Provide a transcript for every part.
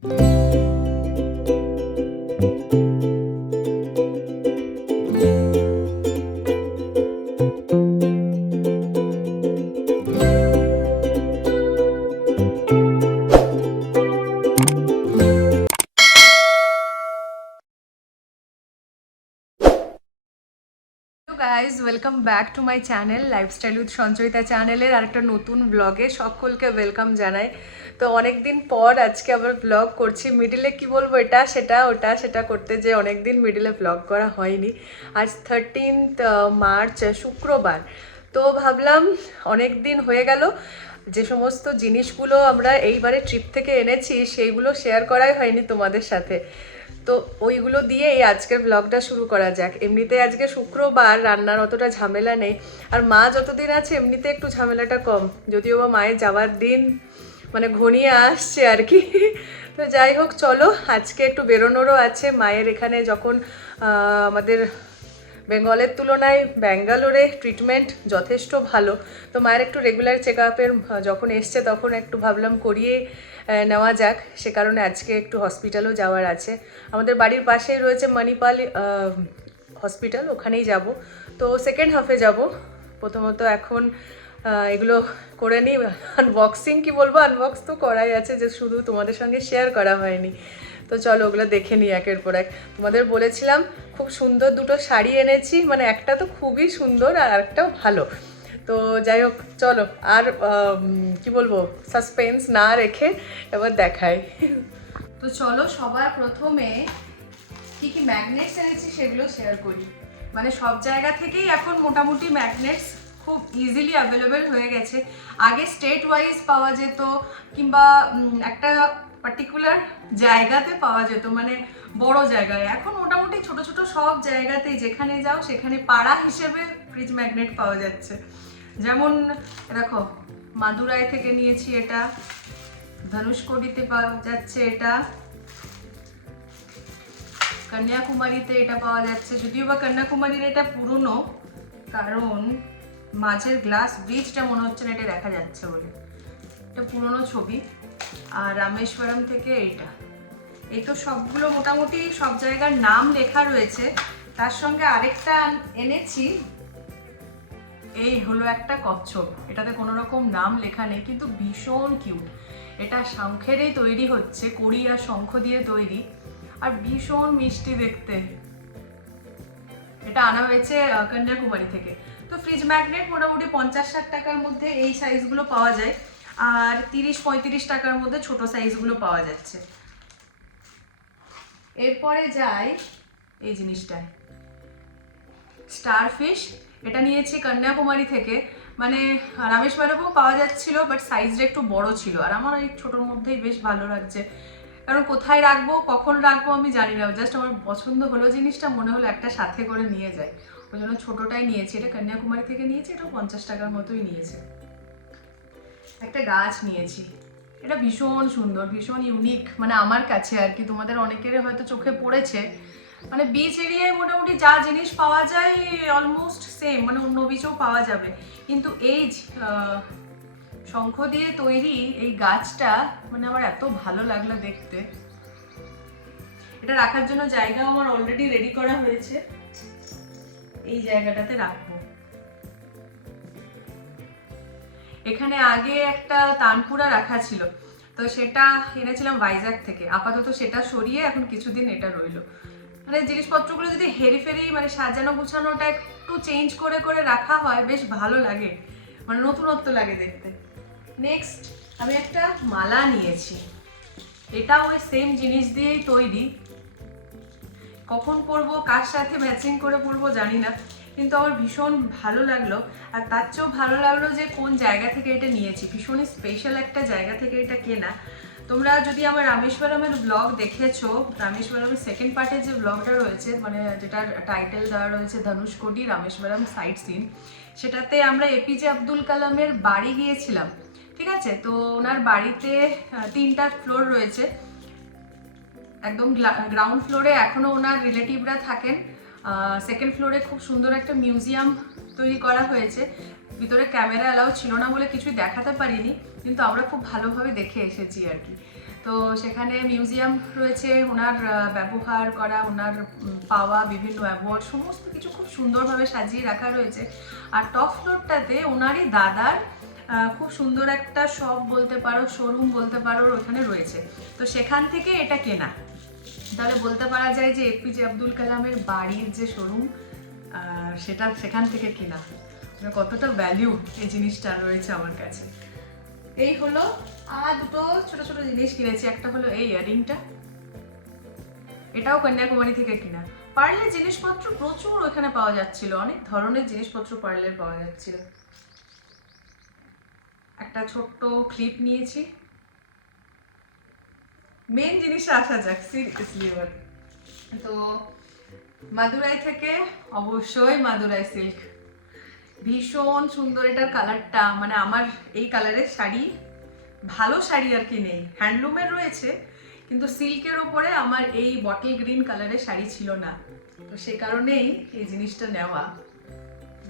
Guys welcome back to my channel lifestyle with Sanchayita চ্যানেলের আরেকটা নতুন ব্লগে সকলকে ওয়েলকাম জানাই। তো অনেক দিন পর আজকে আবার ব্লগ করছি। মিডিলে কি বলবো, এটা সেটা ওটা সেটা করতে যে অনেক দিন মিডিলে ব্লগ করা হয়নি। আজ 13th মার্চ শুক্রবার। তো ভাবলাম অনেক দিন হয়ে গেল, যে সমস্ত জিনিসগুলো আমরা এইবারে ট্রিপ থেকে এনেছি সেইগুলো শেয়ার করাই হয়নি তোমাদের সাথে। তো ওইগুলো দিয়ে এই আজকের ব্লগটা শুরু করা যাক। এমনিতে আজকে শুক্রবার, রান্নার অতটা ঝামেলা নেই। আর মা যতদিন আছে এমনিতে একটু ঝামেলাটা কম, যদিও বা মায়ের যাওয়ার দিন মানে ঘনিয়ে আসছে আর কি। তো যাই হোক, চলো আজকে একটু বেরোনোরও আছে। মায়ের এখানে যখন আমাদের বেঙ্গলের তুলনায় ব্যাঙ্গালোরে ট্রিটমেন্ট যথেষ্ট ভালো, তো মায়ের একটু রেগুলার চেক আপের যখন এসছে তখন একটু ভাবলাম করিয়ে নেওয়া যাক। সে কারণে আজকে একটু হসপিটালও যাওয়ার আছে। আমাদের বাড়ির পাশেই রয়েছে মণিপাল হসপিটাল, ওখানেই যাব। তো সেকেন্ড হাফে যাব। প্রথমত এখন এগুলো করে নিই। আনবক্সিং কি বলবো, আনবক্স তো করাই আছে, যে শুধু তোমাদের সঙ্গে শেয়ার করা হয়নি। তো চলো ওগুলো দেখে নিই একের পর এক। তোমাদের বলেছিলাম খুব সুন্দর দুটো শাড়ি এনেছি, মানে একটা তো খুবই সুন্দর আর একটাও ভালো। তো যাই হোক চলো, আর কি বলবো, সাসপেন্স না রেখে এবার দেখাই। তো চলো সবার প্রথমে কি কি ম্যাগনেটস এনেছি সেগুলো শেয়ার করি। মানে সব জায়গা থেকেই এখন মোটামুটি ম্যাগনেটস খুব ইজিলি অ্যাভেলেবেল হয়ে গেছে। আগে স্টেট ওয়াইজ পাওয়া যেত, কিংবা একটা পার্টিকুলার জায়গাতে পাওয়া যেত, মানে বড় জায়গায়। এখন মোটামুটি ছোট ছোট সব জায়গাতেই যেখানে যাও সেখানে পাড়া হিসেবে ফ্রিজ ম্যাগনেট পাওয়া যাচ্ছে। যেমন দেখো, মাদুরাই থেকে নিয়েছি এটা, ধনুষকোটিতে পাওয়া যাচ্ছে এটা, কন্যাকুমারীতে এটা পাওয়া যাচ্ছে। যদিও বা কন্যাকুমারীর এটা পুরনো, কারণ মাঝের গ্লাস ব্রিজটা মনে হচ্ছে না এটা দেখা যাচ্ছে বলে, এটা পুরনো ছবি। আর রামেশ্বরম থেকে এইটা। এই তো সবগুলো মোটামুটি সব জায়গার নাম লেখা রয়েছে। তার সঙ্গে আরেকটা এনেছি, এই হলো একটা কচ্ছপ। এটাতে কোনো রকম নাম লেখা নেই, কিন্তু ভীষণ কিউট। এটা শঙ্খেরই তৈরি হচ্ছে, কড়ি আর শঙ্খ দিয়ে তৈরি, আর ভীষণ মিষ্টি দেখতে। এটা আনা হয়েছে কন্যাকুমারী থেকে। তো ফ্রিজ ম্যাগনেট মোটামুটি 50-60 টাকার মধ্যে এই সাইজগুলো পাওয়া যায়, আর 30-35 টাকার মধ্যে ছোট সাইজগুলো পাওয়া যাচ্ছে। এরপরে যাই এই জিনিসটায়, স্টারফিশ। এটা নিয়েছি কন্যাকুমারী থেকে। মানে রামেশ্বরমও পাওয়া যাচ্ছিল, বাট সাইজটা একটু বড় ছিল, আর আমার এই ছোটোর মধ্যেই বেশ ভালো লাগছে। কারণ কোথায় রাখবো কখন রাখবো আমি জানি না, জাস্ট আমার পছন্দ হলো জিনিসটা, মনে হলো একটা সাথে করে নিয়ে যায়, ওই জন্য ছোটোটাই নিয়েছি। এটা কন্যাকুমারী থেকে নিয়েছি, এটা 50 টাকার মতোই নিয়েছে। একটা গাছ নিয়েছি, এটা ভীষণ সুন্দর, ভীষণ ইউনিক মানে আমার কাছে আর কি। তোমাদের অনেকেরই হয়তো চোখে পড়েছে। মানে বিচ এরিয়ায় মোটামুটি যা জিনিস পাওয়া যায় অলমোস্ট সেম, মানে অন্য বিচেও পাওয়া যাবে, কিন্তু এই শঙ্খ দিয়ে তৈরি এই গাছটা মানে আমার এত ভালো লাগলো দেখতে। এটা রাখার জন্য জায়গা আমার অলরেডি রেডি করা হয়েছে, এই জায়গাটাতে রাখবো। এখানে আগে একটা তানপুরা রাখা ছিল, তো সেটা এনেছিলাম ভাইজ্যাক থেকে। আপাতত সেটা সরিয়ে এখন কিছুদিন এটা রইলো। মানে জিনিসপত্রগুলো যদি হেরিফেরি মানে সাজানো গুছানোটা একটু চেঞ্জ করে করে রাখা হয় বেশ ভালো লাগে, মানে নতুনত্ব লাগে দেখতে। নেক্সট আমি একটা মালা নিয়েছি, এটা ওই সেম জিনিস দিয়েই তৈরি। কখন পরবো, কার সাথে ম্যাচিং করে পরবো জানি না, কিন্তু আমার ভীষণ ভালো লাগলো। আর তার চেয়েও ভালো লাগলো যে কোন জায়গা থেকে এটা নিয়েছি, ভীষণই স্পেশাল একটা জায়গা থেকে এটা কেনা। তোমরা যদি আমার রামেশ্বরমের ব্লগ দেখেছো, রামেশ্বরমের সেকেন্ড পার্টের যে ব্লগটা রয়েছে, মানে যেটার টাইটেল দেওয়া রয়েছে ধনুষকোটি রামেশ্বরম সাইট সিন, সেটাতে আমরা এপিজে আব্দুল কালামের বাড়ি গিয়েছিলাম। ঠিক আছে, তো ওনার বাড়িতে 3টা ফ্লোর রয়েছে। একদম গ্রাউন্ড ফ্লোরে এখনও ওনার রিলেটিভরা থাকেন। সেকেন্ড ফ্লোরে খুব সুন্দর একটা মিউজিয়াম তৈরি করা হয়েছে। ভিতরে ক্যামেরা অ্যালাউ ছিল না বলে কিছুই দেখাতে পারিনি, কিন্তু আমরা খুব ভালোভাবে দেখে এসেছি আর কি। তো সেখানে মিউজিয়াম রয়েছে, ওনার ব্যবহার করা, ওনার পাওয়া বিভিন্ন অ্যাওয়ার্ড সমস্ত কিছু খুব সুন্দরভাবে সাজিয়ে রাখা রয়েছে। আর টপ ফ্লোরটাতে ওনারই দাদার খুব সুন্দর একটা শপ বলতে পারো, শোরুম বলতে পারো ওখানে রয়েছে। তো সেখান থেকে এটা কেনা, তাহলে বলতে পারা যায় যে এপিজে আব্দুল কালামের বাড়ির যে শোরুম সেটা সেখান থেকে কেনা। কতটা ভ্যালিউ এই জিনিসটা রয়েছে আমার কাছে। এই হলো, আর দুটো ছোট ছোট জিনিস কিনেছি। একটা হলো এই ইয়ারিংটা, এটাও কন্যাকুমারী থেকে কিনা। পার্লের জিনিসপত্র প্রচুর ওখানে পাওয়া যাচ্ছিল, অনেক ধরনের জিনিসপত্র পার্লের পাওয়া যাচ্ছিল। একটা ছোট্ট ক্লিপ নিয়েছি। মেন জিনিসে আসা যাক সিরিয়াসলি এবার। তো মাদুরাই থেকে অবশ্যই মাদুরাই সিল্ক, ভীষণ সুন্দর এটার কালারটা। মানে আমার এই কালারের শাড়ি, ভালো শাড়ি আর কি নেই, হ্যান্ডলুমের রয়েছে কিন্তু সিল্কের ওপরে আমার এই বটল গ্রিন কালারের শাড়ি ছিল না, তো সে কারণেই এই জিনিসটা নেওয়া।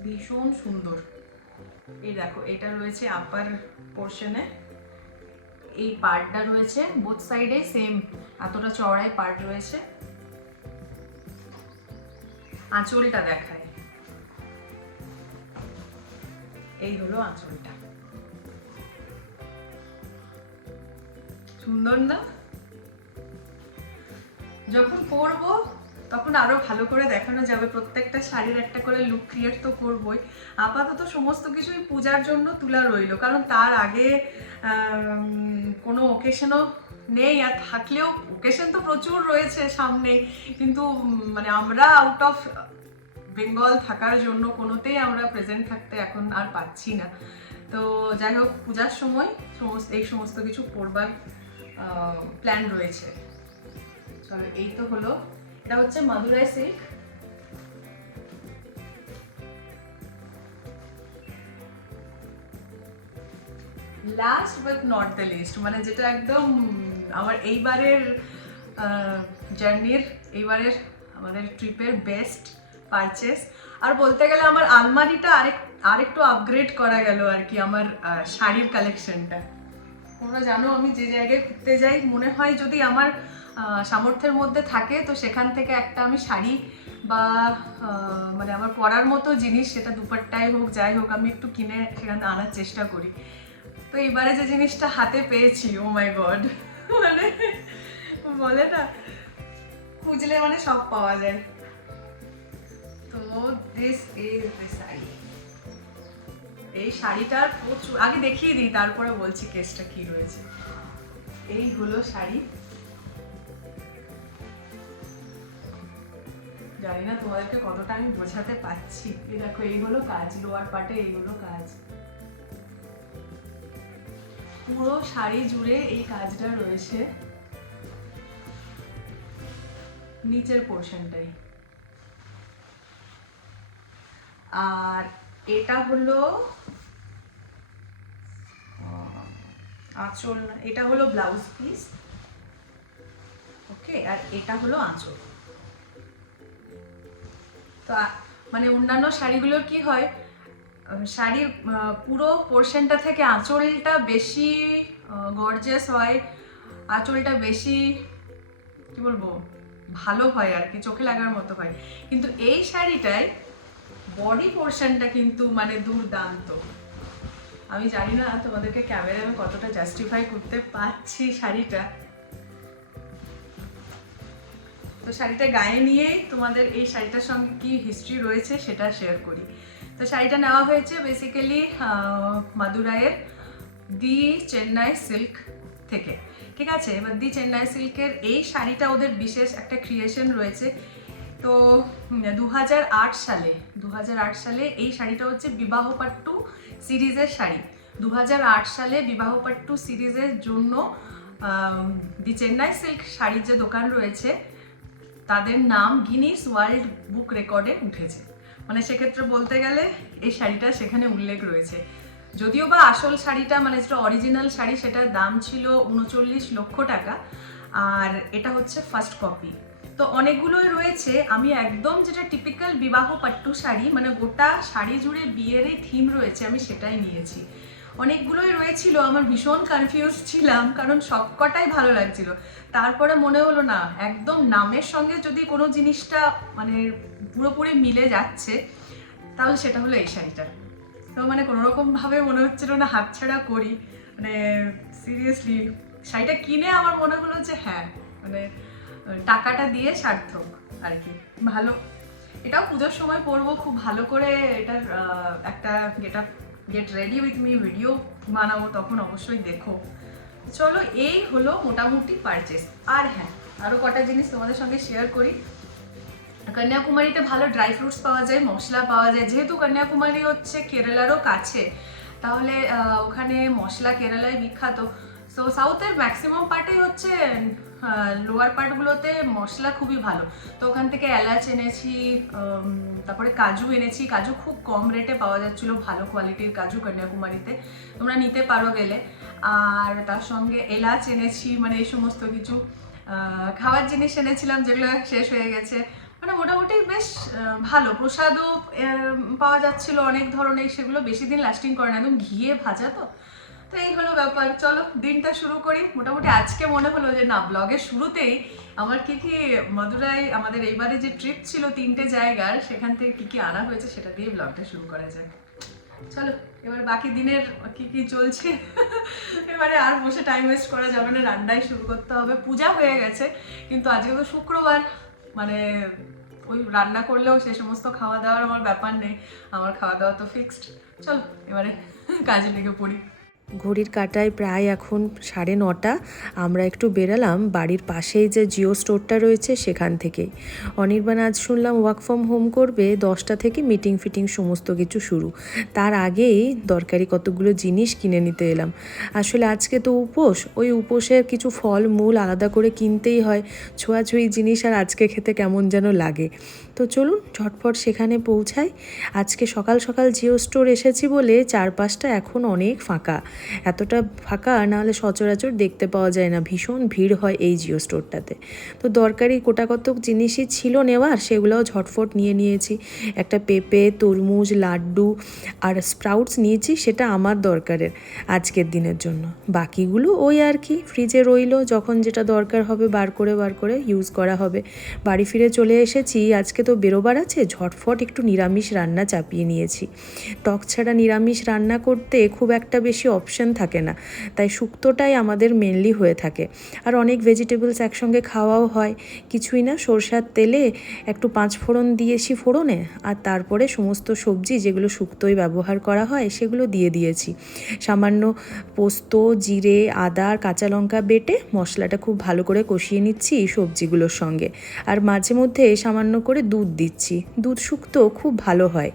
ভীষণ সুন্দর। এই দেখো, এটা রয়েছে আপার পোর্শনে, এই পার্টটা রয়েছে বোথ সাইডে সেম এতটা চওড়ায় পার্ট রয়েছে। আঁচলটা দেখায়, এই হলো আঁচলটা। সুন্দর না? যখন পরবো তখন আরো ভালো করে দেখানো যাবে, প্রত্যেকটা শাড়ির একটা করে লুক ক্রিয়েট তো করবোই। আপাতত সমস্ত কিছুই পূজার জন্য তোলা রইলো, কারণ তার আগে কোনো ওকেশনও নেই, আর থাকলেও ওকেশন তো প্রচুর রয়েছে সামনে, কিন্তু মানে আমরা আউট অফ বেঙ্গল থাকার জন্য কোনোতেই আমরা প্রেজেন্ট থাকতে এখন আর পাচ্ছি না। তো যাই হোক, পূজার সময় এই সমস্ত কিছু পরবার প্ল্যান রয়েছে। চলো, এই তো হলো, এটা হচ্ছে Madurai silk. Last but not the least, মানে যেটা একদম আমার এইবারের জার্নির, এইবারের আমাদের ট্রিপের বেস্ট পারচেস। আর বলতে গেলে আমার আলমারিটা আরেকটু আপগ্রেড করা গেল আর কি, আমার শাড়ির কালেকশনটা। তোমরা জানো আমি যে জায়গায় ঘুরতে যাই, মনে হয় যদি আমার সামর্থ্যের মধ্যে থাকে তো সেখান থেকে একটা আমি শাড়ি বা মানে আমার পরার মতো জিনিস, সেটা দুপাট্টায় হোক যাই হোক, আমি একটু কিনে সেখানে আনার চেষ্টা করি। তো এবারে যে জিনিসটা হাতে পেয়েছি, ও মাই গড, মানে বলে না খুঁজলে মানে সব পাওয়া যায়। তো দিস ইজ দ্য শাড়ি। এই শাড়িটার প্রচুর, আগে দেখিয়ে দিই তারপরে বলছি কেসটা কি রয়েছে। এই হলো শাড়ি। জানি না তোমাদেরকে কতটা আমি বোঝাতে পারছি। এই দেখো, এই হলো কাজ, লোয়ার পার্টে এইগুলো কাজ, পুরো শাড়ি জুড়ে এই কাজটা রয়েছে, নিচের পোর্শনটাই। আর এটা হলো আঁচল, এটা হলো ব্লাউজ পিস, ওকে, আর এটা হলো আঁচল। তো মানে অন্যান্য শাড়িগুলোর কি হয়, শাড়ির পুরো পোর্শনটা থেকে আঁচলটা বেশি গর্জিয়াস হয়, আঁচলটা বেশি কি বলবো ভালো হয় আর কি, চোখে লাগার মতো হয়। কিন্তু এই শাড়িটায় বডি পোর্শনটা কিন্তু মানে দুর্দান্ত। আমি জানি না তোমাদেরকে ক্যামেরায় আমি কতটা জাস্টিফাই করতে পারছি শাড়িটা। তো শাড়িটা গায়ে নিয়েই তোমাদের এই শাড়িটার সঙ্গে কি হিস্ট্রি রয়েছে সেটা শেয়ার করি। তো শাড়িটা নেওয়া হয়েছে বেসিক্যালি মাদুরাইয়ের দি চেন্নাই সিল্ক থেকে, ঠিক আছে। এবার দি চেন্নাই সিল্কের এই শাড়িটা ওদের বিশেষ একটা ক্রিয়েশন রয়েছে। তো 2008 সালে এই শাড়িটা হচ্ছে বিবাহ পাট্টু সিরিজের শাড়ি। 2008 সালে বিবাহ পাট্টু সিরিজের জন্য দি চেন্নাই সিল্ক শাড়ির যে দোকান রয়েছে তাদের নাম গিনিস ওয়ার্ল্ড বুক রেকর্ডে উঠেছে। মানে সেক্ষেত্রে বলতে গেলে এই শাড়িটা সেখানে উল্লেখ রয়েছে। যদিও বা আসল শাড়িটা মানে যেটা অরিজিনাল শাড়ি সেটার দাম ছিল 39 লক্ষ টাকা, আর এটা হচ্ছে ফার্স্ট কপি। তো অনেকগুলোই রয়েছে, আমি একদম যেটা টিপিক্যাল বিবাহ পাট্টু শাড়ি, মানে গোটা শাড়ি জুড়ে বিয়েরই থিম রয়েছে, আমি সেটাই নিয়েছি। অনেকগুলোই রয়েছিল, আমার ভীষণ কনফিউজ ছিলাম কারণ সবকটাই ভালো লাগছিল। তারপরে মনে হলো না, একদম নামের সঙ্গে যদি কোনো জিনিসটা মানে পুরোপুরি মিলে যাচ্ছে তাহলে সেটা হলো এই শাড়িটা। তো মানে কোনোরকমভাবে মনে হচ্ছিল না হাতছাড়া করি, মানে সিরিয়াসলি শাড়িটা কিনে আমার মনে হলো যে হ্যাঁ মানে টাকাটা দিয়ে সার্থক আর কি। ভালো, এটাও পুজোর সময় পরবো, খুব ভালো করে এটার একটা get ready with me video বানাবো, তখন অবশ্যই দেখো। চলো, এই হলো মোটামুটি পারচেস। আর হ্যাঁ, আরও কটা জিনিস তোমাদের সঙ্গে শেয়ার করি। কন্যাকুমারীতে ভালো ড্রাই ফ্রুটস পাওয়া যায়, মশলা পাওয়া যায়। যেহেতু কন্যাকুমারী হচ্ছে কেরালারও কাছে, তাহলে ওখানে মশলা কেরালায় বিখ্যাত। সো সাউথের ম্যাক্সিমাম পার্টেই হচ্ছে লোয়ার পার্টগুলোতে মশলা খুবই ভালো। তো ওখান থেকে এলাচ এনেছি, তারপরে কাজু এনেছি। কাজু খুব কম রেটে পাওয়া যাচ্ছিলো, ভালো কোয়ালিটির কাজু কন্যাকুমারীতে, তোমরা নিতে পারো গেলে। আর তার সঙ্গে এলাচ এনেছি, মানে এই সমস্ত কিছু খাওয়ার জিনিস এনেছিলাম যেগুলো শেষ হয়ে গেছে। মানে মোটামুটি বেশ ভালো। প্রসাদও পাওয়া যাচ্ছিল অনেক ধরনের, সেগুলো বেশি দিন লাস্টিং করে না, একদম ঘিয়ে ভাজা। তো তো এই হলো ব্যাপার। চলো দিনটা শুরু করি। মোটামুটি আজকে মনে হলো যে না, ব্লগের শুরুতেই আমার কি কি মাদুরাই, আমাদের এইবারে যে ট্রিপ ছিল 3টে জায়গার, সেখান থেকে কি কি আনা হয়েছে সেটা দিয়ে ব্লগটা শুরু করা যায়। চলো এবার বাকি দিনের কি কি চলছে এবারে আর বসে টাইম ওয়েস্ট করা যাবে না, রান্নাই শুরু করতে হবে। পূজা হয়ে গেছে, কিন্তু আজকে তো শুক্রবার, মানে ওই রান্না করলেও সে সমস্ত খাওয়া দাওয়ার আমার ব্যাপার নেই, আমার খাওয়া দাওয়া তো ফিক্সড। চলো এবারে কাজে লেগে পড়ি। ঘড়ির কাঁটায় প্রায় এখন 9:30। আমরা একটু বেরালাম বাড়ির পাশেই যে জিও স্টোরটা রয়েছে সেখান থেকেই। অনির্বাণ আজ শুনলাম ওয়ার্ক ফ্রম হোম করবে, 10টা থেকে মিটিং ফিটিং সমস্ত কিছু শুরু। তার আগেই দরকারি কতগুলো জিনিস কিনে নিতে এলাম। আসলে আজকে তো উপোস, ওই উপোসের কিছু ফল মূল আলাদা করে কিনতেই হয়। ছোঁয়াছুঁয়ি জিনিস আর আজকে খেতে কেমন যেন লাগে। তো চলুন ঝটফট সেখানে পৌঁছাই। আজকে সকাল সকাল জিও স্টোর এসেছি বলে চারপাশটা এখন অনেক ফাঁকা। এতটা ফাঁকা নাহলে সচরাচর দেখতে পাওয়া যায় না, ভীষণ ভিড় হয় এই জিও স্টোরটাতে। তো দরকারি গোটাকতক জিনিসই ছিল নেওয়ার, সেগুলোও ঝটফট নিয়ে নিয়েছি। একটা পেঁপে, তরমুজ, লাড্ডু আর স্প্রাউটস নিয়েছি, সেটা আমার দরকারের আজকের দিনের জন্য। বাকিগুলো ওই আর কি ফ্রিজে রইলো, যখন যেটা দরকার হবে বার করে ইউজ করা হবে। বাড়ি ফিরে চলে এসেছি, আজকে তো বেরোবার আছে, ঝটফট একটু নিরামিষ রান্না চাপিয়ে নিয়েছি। টক ছাড়া নিরামিষ রান্না করতে খুব একটা বেশি অপশন থাকে না, তাই শুক্তোটাই আমাদের মেনলি হয়ে থাকে। আর অনেক ভেজিটেবলস একসঙ্গে খাওয়াও হয়। কিছুই না, সরষার তেলে একটু 5 ফোড়ন দিয়েছি ফোড়নে, আর তারপরে সমস্ত সবজি যেগুলো শুক্তোয় ব্যবহার করা হয় সেগুলো দিয়ে দিয়েছি। সামান্য পোস্ত, জিরে, আদা আর কাঁচা লঙ্কা বেটে মশলাটা খুব ভালো করে কষিয়ে নিচ্ছি এই সবজিগুলোর সঙ্গে। আর মাঝে মধ্যে সামান্য করে দুধ দিচ্ছি, দুধ শুক্তো খুব ভালো হয়।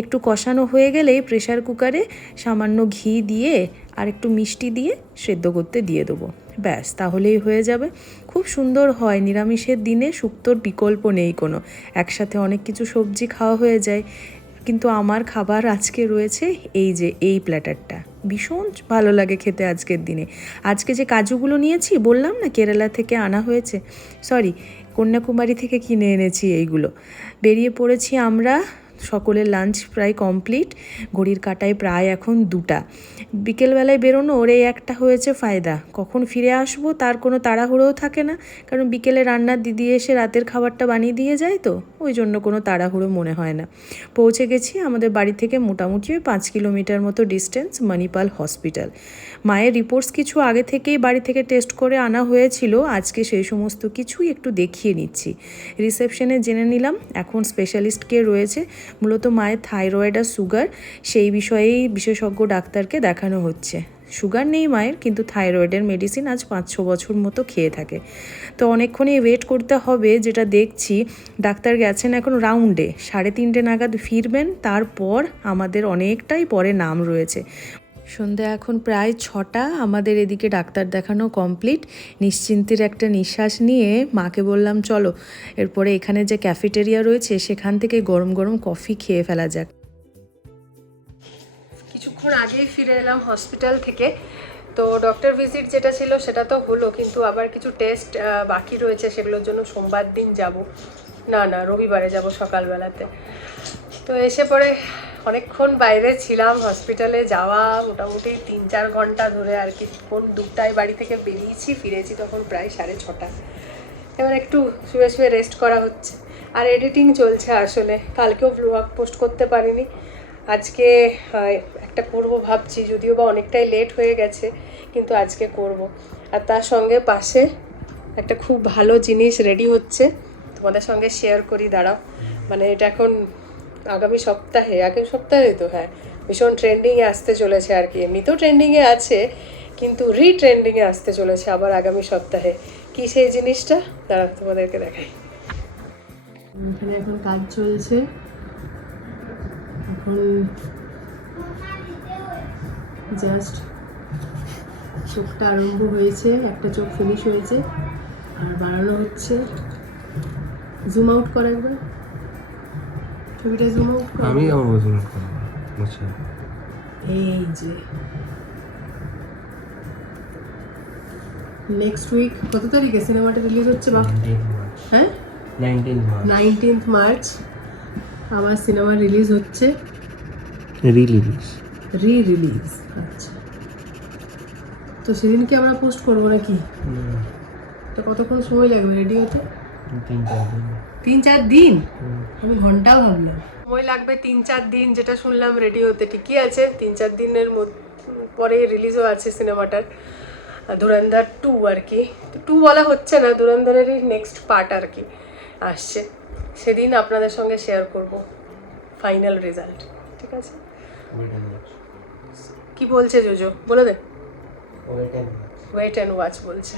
একটু কষানো হয়ে গেলেই প্রেসার কুকারে সামান্য ঘি দিয়ে আর একটু মিষ্টি দিয়ে সেদ্ধ করতে দিয়ে দেবো, ব্যাস তাহলেই হয়ে যাবে। খুব সুন্দর হয়, নিরামিষের দিনে শুক্তোর বিকল্প নেই কোনো, একসাথে অনেক কিছু সবজি খাওয়া হয়ে যায়। কিন্তু আমার খাবার আজকে রয়েছে এই যে এই প্ল্যাটারটা, ভীষণ ভালো লাগে খেতে আজকের দিনে। আজকে যে কাজুগুলো নিয়েছি বললাম না কেরালা থেকে আনা হয়েছে, সরি কন্যাকুমারী থেকে কিনে এনেছি এইগুলো। বেরিয়ে পড়েছি আমরা, সকলের লাঞ্চ প্রায় কমপ্লিট। ঘড়ির কাঁটায় প্রায় এখন 2টা। বিকেলবেলায় বেরোনোর এই একটা হয়েছে ফায়দা, কখন ফিরে আসবো তার কোনো তাড়াহুড়োও থাকে না, কারণ বিকেলে রান্নার দিদি এসে রাতের খাবারটা বানিয়ে দিয়ে যায়, তো ওই জন্য কোনো তাড়াহুড়ো মনে হয় না। পৌঁছে গেছি আমাদের বাড়ি থেকে মোটামুটি 5 কিলোমিটার মতো ডিস্টেন্স, মণিপাল হসপিটাল। মায়ের রিপোর্টস কিছু আগে থেকেই বাড়ি থেকে টেস্ট করে আনা হয়েছিল, আজকে সেই সমস্ত কিছুই একটু দেখিয়ে নিচ্ছি। রিসেপশনে জেনে নিলাম এখন স্পেশালিস্ট কে রয়েছে, মূলত মায়ের থাইরয়েড আর সুগার, সেই বিষয়েই বিশেষজ্ঞ ডাক্তারকে দেখানো হচ্ছে। সুগার নেই মায়ের, কিন্তু থাইরয়েডের মেডিসিন আজ 5-6 বছর মতো খেয়ে থাকে। তো অনেকক্ষণই ওয়েট করতে হবে, যেটা দেখছি ডাক্তার গেছেন এখন রাউন্ডে, 3:30 নাগাদ ফিরবেন। তারপর আমাদের অনেকটাই পরে নাম রয়েছে। সন্ধ্যা এখন প্রায় 6টা, আমাদের এদিকে ডাক্তার দেখানো কমপ্লিট। নিশ্চিন্তের একটা নিঃশ্বাস নিয়ে মাকে বললাম চলো এরপরে এখানে যে ক্যাফেটেরিয়া রয়েছে সেখান থেকে গরম গরম কফি খেয়ে ফেলা যাক। কিছুক্ষণ আগেই ফিরে এলাম হসপিটাল থেকে। তো ডক্টর ভিজিট যেটা ছিল সেটা তো হলো, কিন্তু আবার কিছু টেস্ট বাকি রয়েছে, সেগুলোর জন্য সোমবার দিন যাব, না রবিবারে যাব সকালবেলাতে। তো এসে পরে অনেকক্ষণ বাইরে ছিলাম, হসপিটালে যাওয়া মোটামুটি 3-4 ঘন্টা ধরে আর কি। কোন 2টায় বাড়ি থেকে বেরিয়েছি, ফিরেছি তখন প্রায় 6:30। এবার একটু শুয়ে শুয়ে রেস্ট করা হচ্ছে, আর এডিটিং চলছে আসলে। কালকেও ব্লগ পোস্ট করতে পারিনি, আজকে একটা করব ভাবছি, যদিও বা অনেকটাই লেট হয়ে গেছে, কিন্তু আজকে করব। আর তার সঙ্গে পাশে একটা খুব ভালো জিনিস রেডি হচ্ছে, তোমাদের সঙ্গে শেয়ার করি, দাঁড়াও। মানে এটা এখন আগামী সপ্তাহে তো হ্যাঁ, ভীষণ ট্রেন্ডিংয়ে আসতে চলেছে আর কি। এমনিতেও ট্রেন্ডিংয়ে আছে, কিন্তু রিট্রেন্ডিংয়ে আসতে চলেছে আবার আগামী সপ্তাহে। কি সেই জিনিসটা, দাঁড়াও তোমাদেরকে দেখাই। এখানে এখন কাজ চলছে, এখন জাস্ট চোখটা আরম্ভ হয়েছে, একটা চোখ ফিনিশ হয়েছে আর বাড়ানো হচ্ছে। জুম আউট করে একবার, ছবিটা জুম আউট করে। আমি আমার ওজন করব। আচ্ছা, এই যে নেক্সট উইক কত তারিখে সিনেমাটা রিলিজ হচ্ছে বা? 19 মার্চ। হ্যাঁ, 19th মার্চ আমার সিনেমা রিলিজ হচ্ছে। রিলিজ, আচ্ছা। তো সেদিন কি আমরা পোস্ট করবো নাকি? তো কতক্ষণ সময় লাগবে রেডি হতে? 3-4 দিন? আমি ঘন্টাও ভাবলাম। সময় লাগবে 3-4 দিন, যেটা শুনলাম রেডি হতে। ঠিকই আছে, 3-4 দিনের পরে রিলিজও আছে সিনেমাটার, ধুরন্ধর 2 আর কি। 2 বলা হচ্ছে না, ধুরন্ধরেরই নেক্সট পার্ট আর কি আসছে। সেদিন আপনাদের সঙ্গে শেয়ার করব ফাইনাল রেজাল্ট, ঠিক আছে? কি বলছে জোজো, বলে দে। ওয়েট অ্যান্ড ওয়াচ বলছে।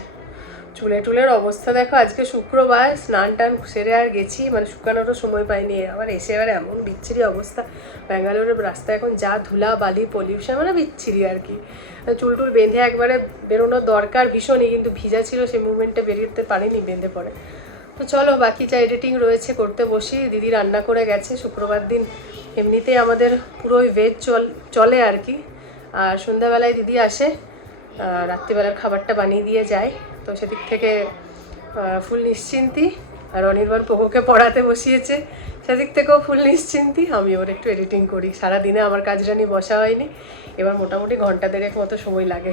চুলের অবস্থা দেখো, আজকে শুক্রবার, স্নান টান সেরে আর গেছি, মানে শুকানোরও সময় পাইনি। আবার এসে এবারে এমন বিচ্ছিরি অবস্থা, ব্যাঙ্গালোরের রাস্তায় এখন যা ধুলা বালি পলিউশন, মানে বিচ্ছিরি আর কি। চুল বেঁধে একবারে বেরোনোর দরকার ভীষণই, কিন্তু ভিজা ছিল, সেই মুভমেন্টে বেরিয়ে পারিনি, বেঁধে পড়ে। তো চলো, বাকি যা এডিটিং রয়েছে করতে বসি। দিদি রান্না করে গেছে, শুক্রবার দিন এমনিতেই আমাদের পুরোই ভেজ চলে আর কি। আর সন্ধ্যাবেলায় দিদি আসে, রাত্রিবেলার খাবারটা বানিয়ে দিয়ে যায়। তো সেদিক থেকে ফুল নিশ্চিন্তি। আর অনির্বাণ পোকোকে পড়াতে বসিয়েছে, সেদিক থেকেও ফুল নিশ্চিন্তি। আমি ওর একটু এডিটিং করি, সারাদিনে আমার কাজটা নিয়ে বসা হয়নি, এবার মোটামুটি 1.5 ঘন্টা মতো সময় লাগে।